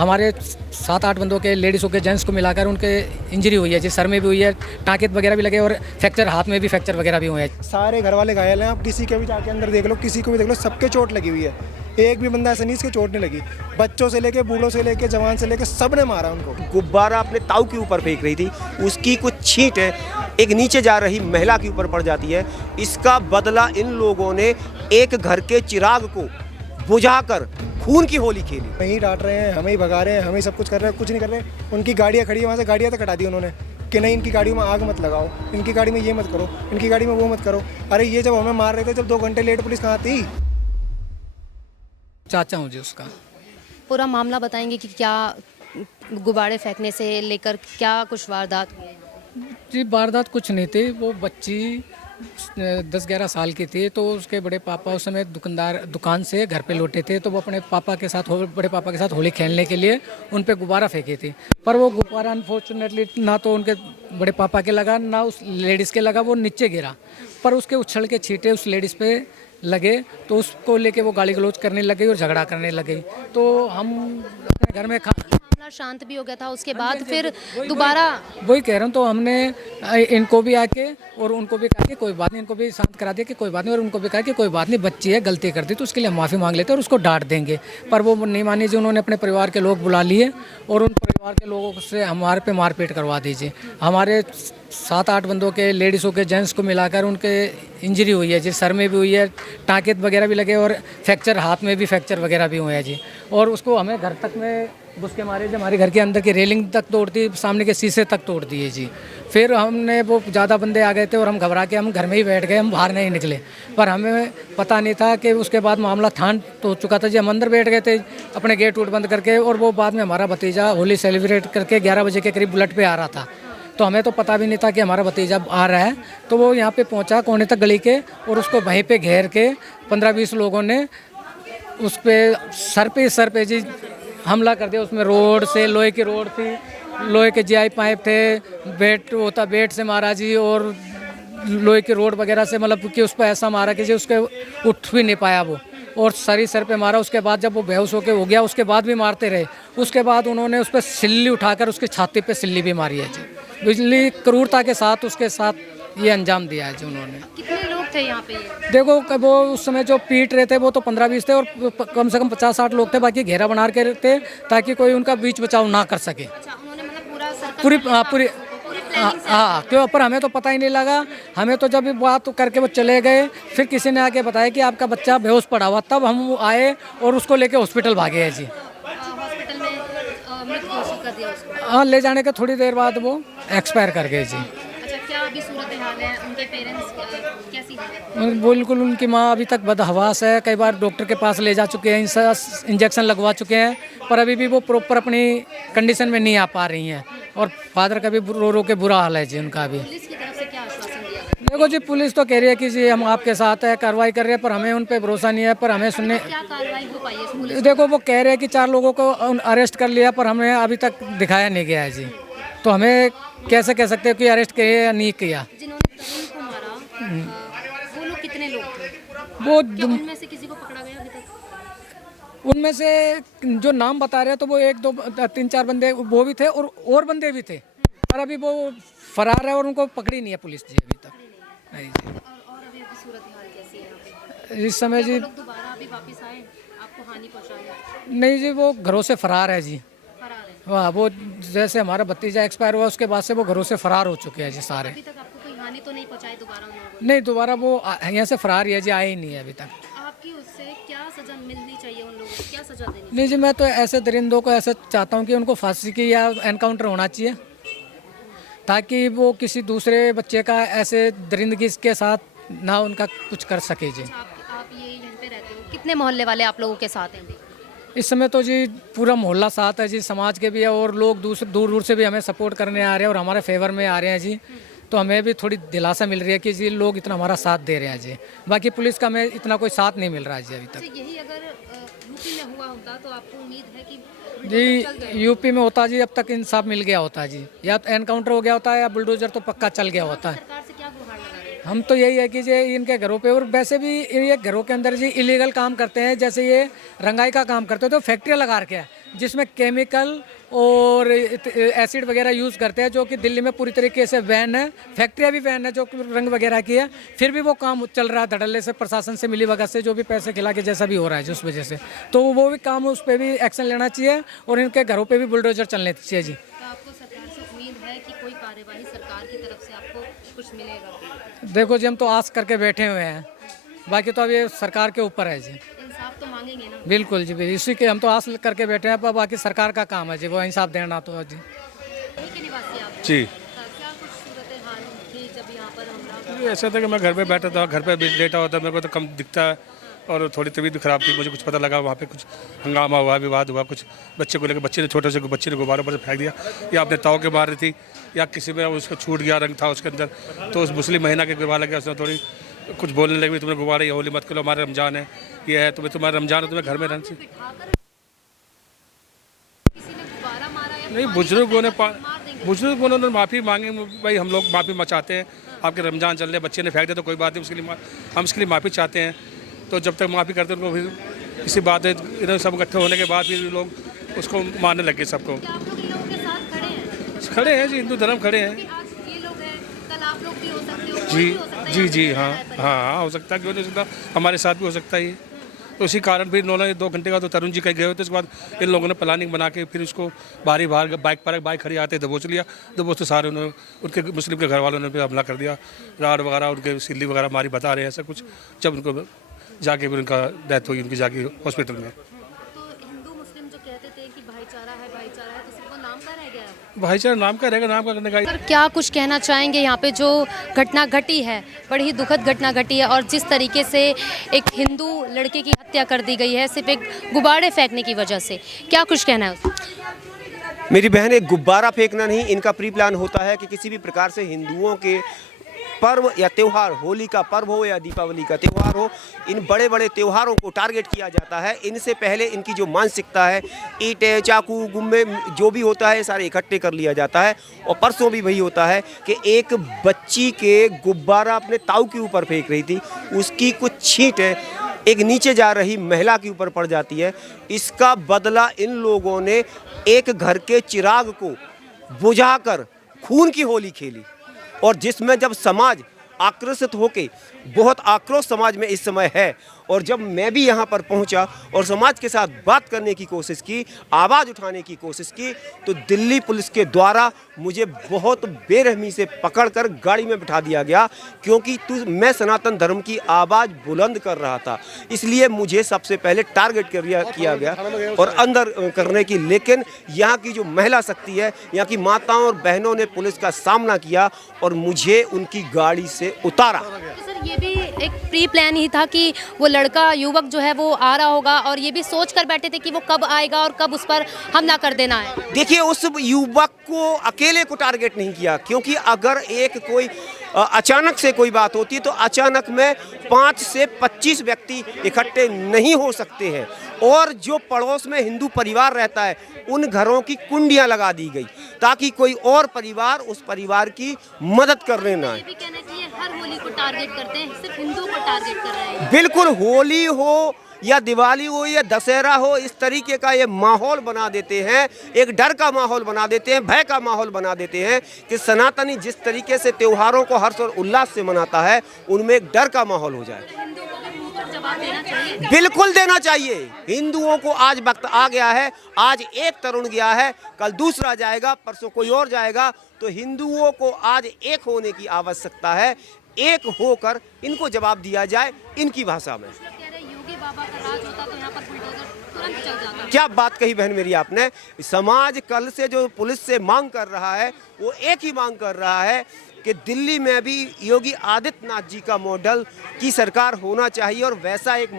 हमारे 7-8 बंदों के, लेडीज़ों के, जेंट्स को मिलाकर उनके इंजरी हुई है जी। सर में भी हुई है, टाँके वगैरह भी लगे और फ्रैक्चर, हाथ में भी फ्रैक्चर वगैरह भी हुए हैं। सारे घर वाले घायल हैं। आप किसी के भी जाके अंदर देख लो, किसी को भी देख लो, सबके चोट लगी हुई है। एक भी बंदा ऐसा नहीं इसके चोट नहीं लगी। बच्चों से लेके, बूढ़ों से लेके, जवान से लेके, सब ने मारा उनको। गुब्बारा अपने ताऊ के ऊपर फेंक रही थी, उसकी कुछ छींट एक नीचे जा रही महिला के ऊपर पड़ जाती है। इसका बदला इन लोगों ने एक घर के चिराग को बुझाकर खून की होली खेली। हमें ही डांट रहे हैं, हमें ही भगा रहे हैं, हमें ही सब कुछ कर रहे हैं, कुछ नहीं कर रहे हैं। उनकी गाड़ियाँ खड़ी है, वहाँ से गाड़ियाँ तक हटा दी उन्होंने कि नहीं, इनकी गाड़ियों में आग मत लगाओ, इनकी गाड़ी में ये मत करो, इनकी गाड़ी में वो मत करो। अरे ये जब हमें मार रहे थे, जब 2 घंटे लेट पुलिस कहाँ थी? चाचा हूँ जी उसका। पूरा मामला बताएंगे कि क्या गुब्बारे फेंकने से लेकर क्या कुछ वारदात हुई? जी वारदात कुछ नहीं थी। वो बच्ची 10-11 साल की थी, तो उसके बड़े पापा उस समय दुकान से घर पे लौटे थे, तो वो अपने पापा के साथ, बड़े पापा के साथ होली खेलने के लिए उन पे गुब्बारा फेंकी थी। पर वो गुब्बारा अनफॉर्चुनेटली ना तो उनके बड़े पापा के लगा, ना उस लेडीज़ के लगा, वो नीचे गिरा। पर उसके उछल के छींटे उस लेडीज़ पे लगे, तो उसको लेके वो गाली गलौज करने लग गई और झगड़ा करने लग गई। तो हम अपने घर में मामला शांत भी हो गया था, उसके बाद फिर दोबारा वही कह रहा हूँ। तो हमने इनको भी आके और उनको भी कहा कि कोई बात नहीं, इनको भी शांत करा दिया कि कोई बात नहीं, और उनको भी कहा कि कोई बात नहीं, बच्ची है, गलती कर दी तो उसके लिए माफ़ी मांग लेते और उसको डांट देंगे। पर वो नहीं मानी जी। उन्होंने अपने परिवार के लोग बुला लिए और उन परिवार के लोगों से हमारे पे मारपीट करवा दीजिए। हमारे 7-8 बंदों के, लेडीज़ों के, जेंट्स को मिलाकर उनके इंजरी हुई है जी। सर में भी हुई है, टाँके वगैरह भी लगे और फ्रैक्चर, हाथ में भी फ्रैक्चर वगैरह भी हुए हैं जी। और उसको हमें घर तक में घुस के मारे, जब हमारे घर के अंदर की रेलिंग तक तोड़ दी, सामने के शीशे तक तोड़ दिए जी। फिर हमने, वो ज़्यादा बंदे आ गए थे और हम घबरा के हम घर में ही बैठ गए, हम बाहर नहीं निकले। पर हमें पता नहीं था कि उसके बाद मामला थान हो चुका था जी। हम अंदर बैठ गए थे अपने गेट वूट बंद करके, और वो बाद में हमारा भतीजा होली सेलिब्रेट करके 11 बजे के करीब बुलेट पे आ रहा था। तो हमें तो पता भी नहीं था कि हमारा भतीजा आ रहा है। तो वो यहाँ पे पहुँचा कोने तक गली के, और उसको वहीं पे घेर के 15-20 लोगों ने उस पर सर पे जी हमला कर दिया। उसमें रोड से, लोहे की रोड थी, लोहे के जीआई पाइप थे, बेट से मारा जी, और लोहे की रोड वगैरह से, मतलब कि उस पर ऐसा मारा कि जी उसके उठ भी नहीं पाया वो, और सर पे मारा। उसके बाद जब वो बेहोश होके हो गया, उसके बाद भी मारते रहे। उसके बाद उन्होंने उस पर सिल्ली उठाकर उसकी छाती पे सिल्ली भी मारी है जी। बिजली क्रूरता के साथ उसके साथ ये अंजाम दिया है जी उन्होंने। कितने लोग थे यहाँ पे? देखो वो उस समय जो पीट रहे थे वो तो 15-20 थे, और कम से कम 50-60 लोग थे। बाकी घेरा बना के थे ताकि कोई उनका बीच बचाव ना कर सके। अच्छा, उन्होंने मतलब पूरा सर्कल पूरी हाँ, क्यों? पर हमें तो पता ही नहीं लगा। हमें तो जब बात करके वो चले गए, फिर किसी ने आके बताया कि आपका बच्चा बेहोश पड़ा हुआ, तब हम आए और उसको लेके हॉस्पिटल भागे हैं जी। हॉस्पिटल में मृत घोषित कर दिया उसको। हाँ, ले जाने के थोड़ी देर बाद वो एक्सपायर कर गए जी। अच्छा, क्या अभी सूरत हाल है? उनके पेरेंट्स कैसी हैं? बिल्कुल, उनकी माँ अभी तक बदहवास है। कई बार डॉक्टर के पास ले जा चुके हैं, इंजेक्शन लगवा चुके हैं, पर अभी भी वो प्रॉपर अपनी कंडीशन में नहीं आ पा रही हैं। और फादर का भी रो रो के बुरा हाल है जी उनका भी। पुलिस की तरफ से क्या आश्वासन दिया? देखो जी, पुलिस तो कह रही है कि जी हम आपके साथ है, कार्रवाई कर रहे हैं, पर हमें उन पर भरोसा नहीं है। पर हमें सुनने, क्या कार्रवाई हो पाई है पुलिस? देखो वो कह रहे हैं कि 4 लोगों को अरेस्ट कर लिया, पर हमें अभी तक दिखाया नहीं गया है जी। तो हमें कैसे कह सकते हैं कि अरेस्ट किया या नहीं किया। जिन्होंने तरुण को मारा, वो लोग कितने लोग थे? वो क्या उनमें से किसी को पकड़ा गया अभी तक? उनमें से जो नाम बता रहे हैं, तो वो 1-2 3-4 बंदे वो भी थे, और बंदे भी थे, पर अभी वो फरार है और उनको पकड़ी नहीं है पुलिस जी अभी तक। नहीं जी। और अभी सूरत हाल कैसी है यहाँ पे? इस समय जी, वो लोग दोबारा अभी वापस आए, आपको हानि पहुँचाए? नहीं जी, वो घरों से फरार है जी। फरार है? वाह, वो जैसे हमारा भतीजा एक्सपायर हुआ उसके बाद से वो घरों से फरार हो चुके हैं जी सारे। अभी तक आपको कोई हानि तो नहीं पहुँचाई दोबारा उन लोगों नहीं, दोबारा वो यहाँ से फरार ही है जी, आए ही नहीं है अभी तक। ने? आपकी उससे क्या सजा मिलनी चाहिए उन लोगों को? क्या सजा देनी? नहीं जी, मैं तो ऐसे दरिंदों को ऐसे चाहता हूँ कि उनको फांसी की या एनकाउंटर होना चाहिए, ताकि वो किसी दूसरे बच्चे का ऐसे दरिंदगी के साथ ना उनका कुछ कर सके जी। आप ये यहीं पे रहते हो? कितने मोहल्ले वाले आप लोगों के साथ हैं? इस समय तो जी पूरा मोहल्ला साथ है जी, समाज के भी है, और लोग दूर दूर से भी हमें सपोर्ट करने आ रहे हैं और हमारे फेवर में आ रहे हैं जी। तो हमें भी थोड़ी दिलासा मिल रही है कि जी लोग इतना हमारा साथ दे रहे हैं जी। बाकी पुलिस का हमें इतना कोई साथ नहीं मिल रहा है जी अभी तक। यही अगर यूपी में हुआ होता तो आपको उम्मीद है कि जी यूपी में होता जी, अब तक इंसाफ मिल गया होता जी, या तो एनकाउंटर हो गया होता है या बुलडोजर तो पक्का चल गया होता है। सरकार से क्या गुहार लगा रहे हैं? हम तो यही है कि जी इनके घरों पे, और वैसे भी ये घरों के अंदर जी इलीगल काम करते हैं, जैसे ये रंगाई का काम करते हैं, तो फैक्ट्रियाँ लगा रखे हैं। जिसमें केमिकल और एसिड वगैरह यूज़ करते हैं, जो कि दिल्ली में पूरी तरीके से बैन है। फैक्ट्रियाँ भी बैन है जो कि रंग वगैरह की है, फिर भी वो काम चल रहा है धड़ल्ले से, प्रशासन से मिली वगैरह से, जो भी पैसे खिला के जैसा भी हो रहा है जिस वजह से। तो वो भी काम, उस पर भी एक्शन लेना चाहिए और इनके घरों पर भी बुलडोजर चलने चाहिए जी। तो आपको सरकार से उम्मीद है कि कोई कार्यवाही सरकार की तरफ से आपको कुछ मिलेगा? देखो जी, हम तो आस करके बैठे हुए हैं, बाकी तो अब ये सरकार के ऊपर है जी। इंसाफ तो मांगेंगे ना? बिल्कुल जी, इसी के हम तो आस करके बैठे हैं, पर बाकी सरकार का काम है जी वो इंसाफ देना तो जी। यहीं के निवासी आप? जी, क्या कुछ सूरत हाल थी जब यहाँ पर हमला? ऐसा था कि मैं घर पे बैठा था, घर पे लेटा हुआ था, मेरे को तो कम दिखता है और थोड़ी तबीयत भी ख़राब थी। मुझे कुछ पता लगा वहाँ पे कुछ हंगामा हुआ, विवाद हुआ, कुछ बच्चे को लेकर, बच्चे ने छोटे से बच्चे ने गुब्बारों पर से फेंक दिया, या अपने ताव के मार रही थी, या किसी में उसका छूट गया, रंग था उसके अंदर, तो उस मुस्लिम महीना के गुब्बारा लगा, उसने थोड़ी कुछ बोलने लगी, तुम्हें गुब्बारा ये होली मत करो, हमारा रमजान है, ये है, तुम्हारा रमजान है, तुम्हें घर में रहना चाहिए। किसी ने गुब्बारा मारा या नहीं, बुजुर्गों ने माफ़ी मांगी, भाई हम लोग माफ़ी चाहते हैं, आपके रमजान चल रहे, बच्चे ने फेंक दिया तो कोई बात नहीं, उसके लिए हम इसके लिए माफ़ी चाहते हैं। तो जब तक माफ़ी करते हैं उनको फिर इसी बात है, इधर सब इकट्ठे होने के बाद फिर लोग उसको मानने लगे सबको। क्या आप लोग इन लोगों के साथ खड़े हैं? खड़े हैं जी, हिंदू धर्म खड़े हैं कि आज ये लोग हैं, कल आप लोग भी हो सकते हो, कोई जी भी हो सकता है, जी यहाँ जी, पे हाँ है पर। हाँ, हो सकता है, क्यों नहीं हो सकता, हमारे साथ भी हो सकता है ये। तो इसी कारण फिर इन्होंने 2 घंटे का तो तरुण जी कहीं गए होते, उसके बाद इन लोगों ने प्लानिंग बना के फिर उसको बाहर बाइक खड़ी आते दबोच लिया, दबोच तो सारे उन्होंने उनके मुस्लिम के घर वालों ने भी हमला कर दिया, राड वगैरह उनके सिल्ली वगैरह मारी, बता रहे हैं ऐसा कुछ। जब उनको जाके फिर उनका डेथ हुई, उनकी जाके हॉस्पिटल में। तो हिंदू मुस्लिम जो कहते थे कि भाईचारा है तो सिर्फ वो नाम का रह गया है? भाईचारा नाम का रहेगा, नाम का करने का। सर, क्या कुछ कहना चाहेंगे यहाँ पे जो घटना घटी है, बड़ी ही दुखद घटना घटी है, और जिस तरीके से एक हिंदू लड़के की हत्या कर दी गई है सिर्फ एक गुब्बारे फेंकने की वजह से, क्या कुछ कहना है उसका? मेरी बहन, एक गुब्बारा फेंकना नहीं, इनका प्री प्लान होता है कि किसी भी प्रकार से हिंदुओं के पर्व या त्यौहार, होली का पर्व हो या दीपावली का त्यौहार हो, इन बड़े बड़े त्योहारों को टारगेट किया जाता है। इनसे पहले इनकी जो मानसिकता है, ईंटें, चाकू, गुम्मे, जो भी होता है सारे इकट्ठे कर लिया जाता है। और परसों भी वही होता है कि एक बच्ची के गुब्बारा अपने ताऊ के ऊपर फेंक रही थी, उसकी कुछ छींट एक नीचे जा रही महिला के ऊपर पड़ जाती है। इसका बदला इन लोगों ने एक घर के चिराग को बुझाकर खून की होली खेली, और जिसमें जब समाज आक्रोशित होके, बहुत आक्रोश समाज में इस समय है, और जब मैं भी यहाँ पर पहुँचा और समाज के साथ बात करने की कोशिश की, आवाज़ उठाने की कोशिश की, तो दिल्ली पुलिस के द्वारा मुझे बहुत बेरहमी से पकड़कर गाड़ी में बिठा दिया गया, क्योंकि मैं सनातन धर्म की आवाज़ बुलंद कर रहा था, इसलिए मुझे सबसे पहले टारगेट किया गया और अंदर करने की। लेकिन यहाँ की जो महिला शक्ति है, यहाँ की माताओं और बहनों ने पुलिस का सामना किया और मुझे उनकी गाड़ी से उतारा। तो सर, ये भी एक प्री प्लान ही था कि वो लड़का, युवक जो है वो आ रहा होगा, और ये भी सोच कर बैठे थे कि वो कब आएगा और कब उस पर हमला कर देना है? देखिए, उस युवक को अकेले को टारगेट नहीं किया, क्योंकि अगर एक कोई अचानक से कोई बात होती है तो अचानक में 5 से 25 व्यक्ति इकट्ठे नहीं हो सकते हैं, और जो पड़ोस में हिंदू परिवार रहता है उन घरों की कुंडियां लगा दी गई ताकि कोई और परिवार उस परिवार की मदद करने ना आए। ये भी कहना चाहिए हर होली को टारगेट करते हैं, सिर्फ हिंदू को टारगेट कर रहे हैं। बिल्कुल, होली हो या दिवाली हो या दशहरा हो, इस तरीके का ये माहौल बना देते हैं, एक डर का माहौल बना देते हैं, भय का माहौल बना देते हैं कि सनातनी जिस तरीके से त्योहारों को हर्ष और उल्लास से मनाता है, उनमें एक डर का माहौल हो जाए। हिंदुओं को भी मुंह पर जवाब देना चाहिए। बिल्कुल देना चाहिए। हिंदुओं को आज वक्त आ गया है, आज एक तरुण गया है, कल दूसरा जाएगा, परसों कोई और जाएगा, तो हिंदुओं को आज एक होने की आवश्यकता है। एक होकर इनको जवाब दिया जाए इनकी भाषा में। योगी बाबा का राज होता तो यहाँ पर बुलडोजर तुरंत चल जाता। क्या बात कही बहन मेरी आपने। समाज कल से जो पुलिस से मांग कर रहा है वो एक ही मांग कर रहा है कि दिल्ली में भी योगी आदित्यनाथ जी का मॉडल की सरकार होना चाहिए, और वैसा एक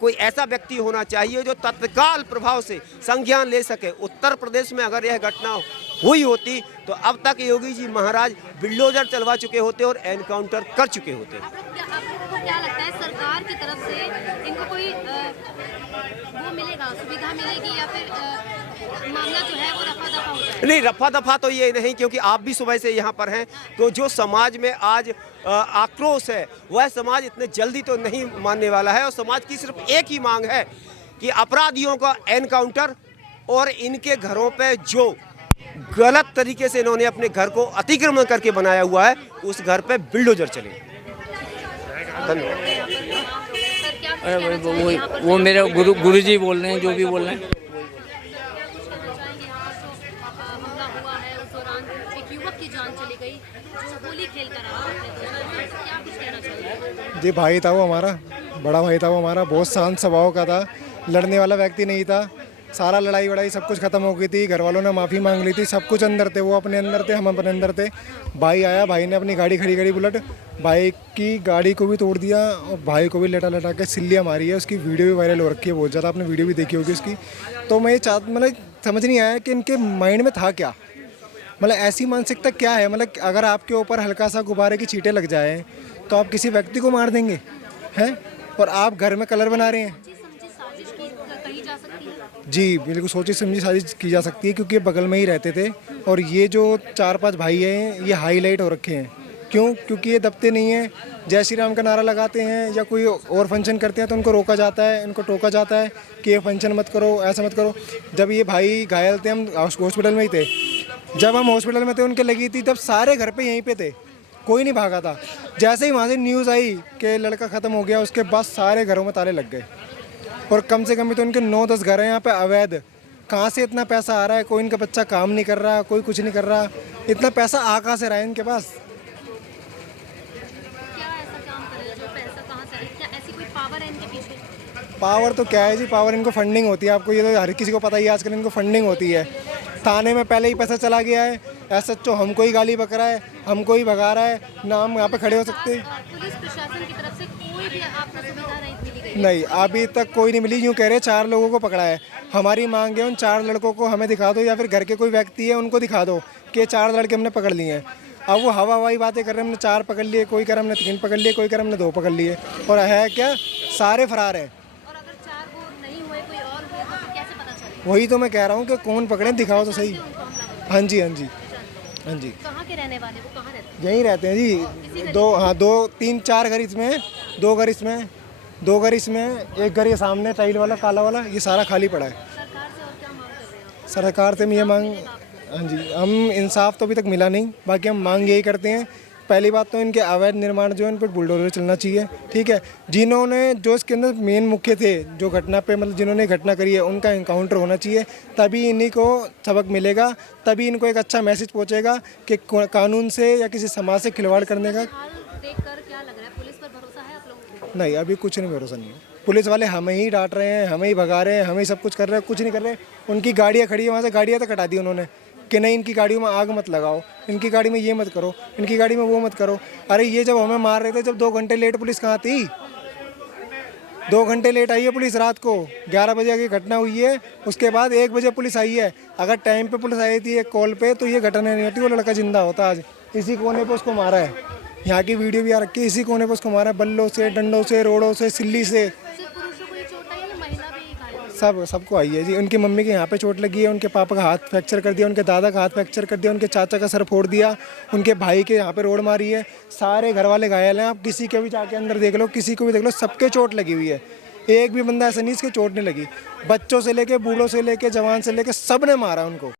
कोई ऐसा व्यक्ति होना चाहिए जो तत्काल प्रभाव से संज्ञान ले सके। उत्तर प्रदेश में अगर यह घटना हुई होती तो अब तक योगी जी महाराज बिल्डोजर चलवा चुके होते और एनकाउंटर कर चुके होते। आपको क्या लगता है, सरकार की तरफ से इनको कोई वो मिलेगा, सुविधा मिलेगी, या फिर मामला जो है वो रफा दफा हो जाएगा? नहीं, रफा दफा तो ये नहीं, क्योंकि आप भी सुबह से यहाँ पर हैं, तो जो समाज में आज आक्रोश है वह समाज इतने जल्दी तो नहीं मानने वाला है, और समाज की सिर्फ एक ही मांग है कि अपराधियों का एनकाउंटर और इनके घरों पे जो गलत तरीके से इन्होंने अपने घर को अतिक्रमण करके बनाया हुआ है, उस घर पे बिल्डोजर चले। धन्यवाद। अरे वो मेरे गुरुजी बोल रहे हैं, जो भी बोल रहे हैं। जी भाई था वो हमारा, बड़ा भाई था वो हमारा, बहुत शांत स्वभाव का था, लड़ने वाला व्यक्ति नहीं था। सारा लड़ाई वड़ाई सब कुछ खत्म हो गई थी, घर वालों ने माफ़ी मांग ली थी, सब कुछ अंदर थे, वो अपने अंदर थे, हम अपने अंदर थे। भाई आया, भाई ने अपनी गाड़ी खड़ी करी बुलेट, भाई की गाड़ी को भी तोड़ दिया और भाई को भी लटा लटा के सिल्लियाँ मारी है। उसकी वीडियो भी वायरल हो रखी है बहुत ज़्यादा, आपने वीडियो भी देखी होगी उसकी। तो मैं ये मतलब समझ नहीं आया कि इनके माइंड में था क्या, मतलब ऐसी मानसिकता क्या है। मतलब अगर आपके ऊपर हल्का सा गुब्बारे की छींटे लग जाए तो आप किसी व्यक्ति को मार देंगे हैं, और आप घर में कलर बना रहे हैं। जी बिल्कुल सोची समझी साजिश की जा सकती है, क्योंकि ये बगल में ही रहते थे और ये जो 4-5 भाई हैं ये हाईलाइट हो रखे हैं। क्यों? क्योंकि ये दबते नहीं हैं, जय श्री राम का नारा लगाते हैं या कोई और फंक्शन करते हैं तो उनको रोका जाता है, इनको टोका जाता है कि ये फंक्शन मत करो, ऐसा मत करो। जब ये भाई घायल थे, हम हॉस्पिटल में ही थे, जब हम हॉस्पिटल में थे उनके लगी थी, तब सारे घर पे यहीं पे थे, कोई नहीं भागा था। जैसे ही वहाँ से न्यूज़ आई कि लड़का ख़त्म हो गया, उसके बाद सारे घरों में ताले लग गए। और कम से कम भी तो उनके 9-10 घर हैं यहाँ पे अवैध। कहाँ से इतना पैसा आ रहा है? कोई इनका बच्चा काम नहीं कर रहा, कोई कुछ नहीं कर रहा, इतना पैसा आ कहाँ से रहा है इनके पास? पावर तो क्या है जी, पावर इनको फंडिंग होती है। आपको ये तो हर किसी को पता ही है, आजकल इनको फंडिंग होती है। थाने में पहले ही पैसा चला गया है, SHO हमको ही गाली बक रहा है, हमको ही भगा रहा है ना, हम यहाँ पे खड़े हो सकते हैं। पुलिस प्रशासन की तरफ से कोई भी आपको सुविधा नहीं मिली गई? नहीं, अभी तक कोई नहीं मिली। यूँ कह रहे 4 लोगों को पकड़ा है। हमारी मांग है उन 4 लड़कों को हमें दिखा दो, या फिर घर के कोई व्यक्ति है उनको दिखा दो कि ये 4 लड़के हमने पकड़ लिए हैं। अब वो हवाई बातें कर रहे हैं, हमने 4 पकड़ लिए, कोई कर हमने 3 पकड़ लिए, कोई कर हमने 2 पकड़ लिए, और है क्या, सारे फरार हैं। और अगर 4 वो नहीं हुए, कोई और हुए तो कैसे पता चलेगा? वही तो मैं कह रहा हूँ कि कौन पकड़े, दिखाओ तो सही। हाँ जी, हाँ जी, हाँ जी। कहाँ के रहने वाले, वो कहाँ रहते यहीं रहते हैं जी। 2-3-4 घर इसमें, 2 घर इसमें, 2 घर इसमें, एक घर ये सामने टाइल वाला काला वाला, ये सारा खाली पड़ा है। सरकार से और क्या मांग कर रहे हैं? सरकार से ये मांग, हाँ जी, हम इंसाफ तो अभी तक मिला नहीं, बाकी हम मांग यही करते हैं। पहली बात तो इनके अवैध निर्माण जो है इन पर बुलडोजर चलना चाहिए, ठीक है। जिन्होंने जो इसके अंदर मेन मुख्य थे, जो घटना पे मतलब जिन्होंने घटना करी है, उनका इनकाउंटर होना चाहिए, तभी इन्हीं को सबक मिलेगा, तभी इनको एक अच्छा मैसेज पहुंचेगा कि कानून से या किसी समाज से खिलवाड़ करने का। हाल देखकर क्या लग रहा है, पुलिस पर भरोसा है आप लोगों को? नहीं, अभी कुछ नहीं, भरोसा नहीं है। पुलिस वाले हमें ही डांट रहे हैं, हमें ही भगा रहे हैं, हमें ही सब कुछ कर रहे हैं, कुछ नहीं कर रहे। उनकी गाड़ियाँ खड़ी है, वहाँ से गाड़ियाँ तक हटा दी उन्होंने कि नहीं, इनकी गाड़ियों में आग मत लगाओ, इनकी गाड़ी में ये मत करो, इनकी गाड़ी में वो मत करो। अरे ये जब हमें मार रहे थे, जब 2 घंटे लेट पुलिस कहाँ थी? 2 घंटे लेट आई है पुलिस, रात को 11 बजे की घटना हुई है, उसके बाद 1 बजे पुलिस आई है। अगर टाइम पे पुलिस आई थी एक कॉल पे तो ये घटना नहीं होती, वो लड़का जिंदा होता। आज इसी कोने पे उसको मारा है, यहाँ की वीडियो भी आ रखी है, इसी कोने पे उसको मारा है, बल्लों से, डंडों से, रोड़ों से, सिल्ली से। सिर्फ पुरुषों को ही चोट आई है, महिला भी घायल हुई? सबको आई है जी। उनकी मम्मी के यहाँ पे चोट लगी है, उनके पापा का हाथ फ्रैक्चर कर दिया, उनके दादा का हाथ फ्रैक्चर कर दिया, उनके चाचा का सर फोड़ दिया, उनके भाई के यहाँ पे रोड मारी है, सारे घर वाले घायल हैं। आप किसी के भी जाके अंदर देख लो, किसी को भी देख लो, सबके चोट लगी हुई है। एक भी बंदा ऐसा नहीं इसके चोट नहीं लगी। बच्चों से लेके, बूढ़ों से लेके, जवान से लेके, सब ने मारा उनको।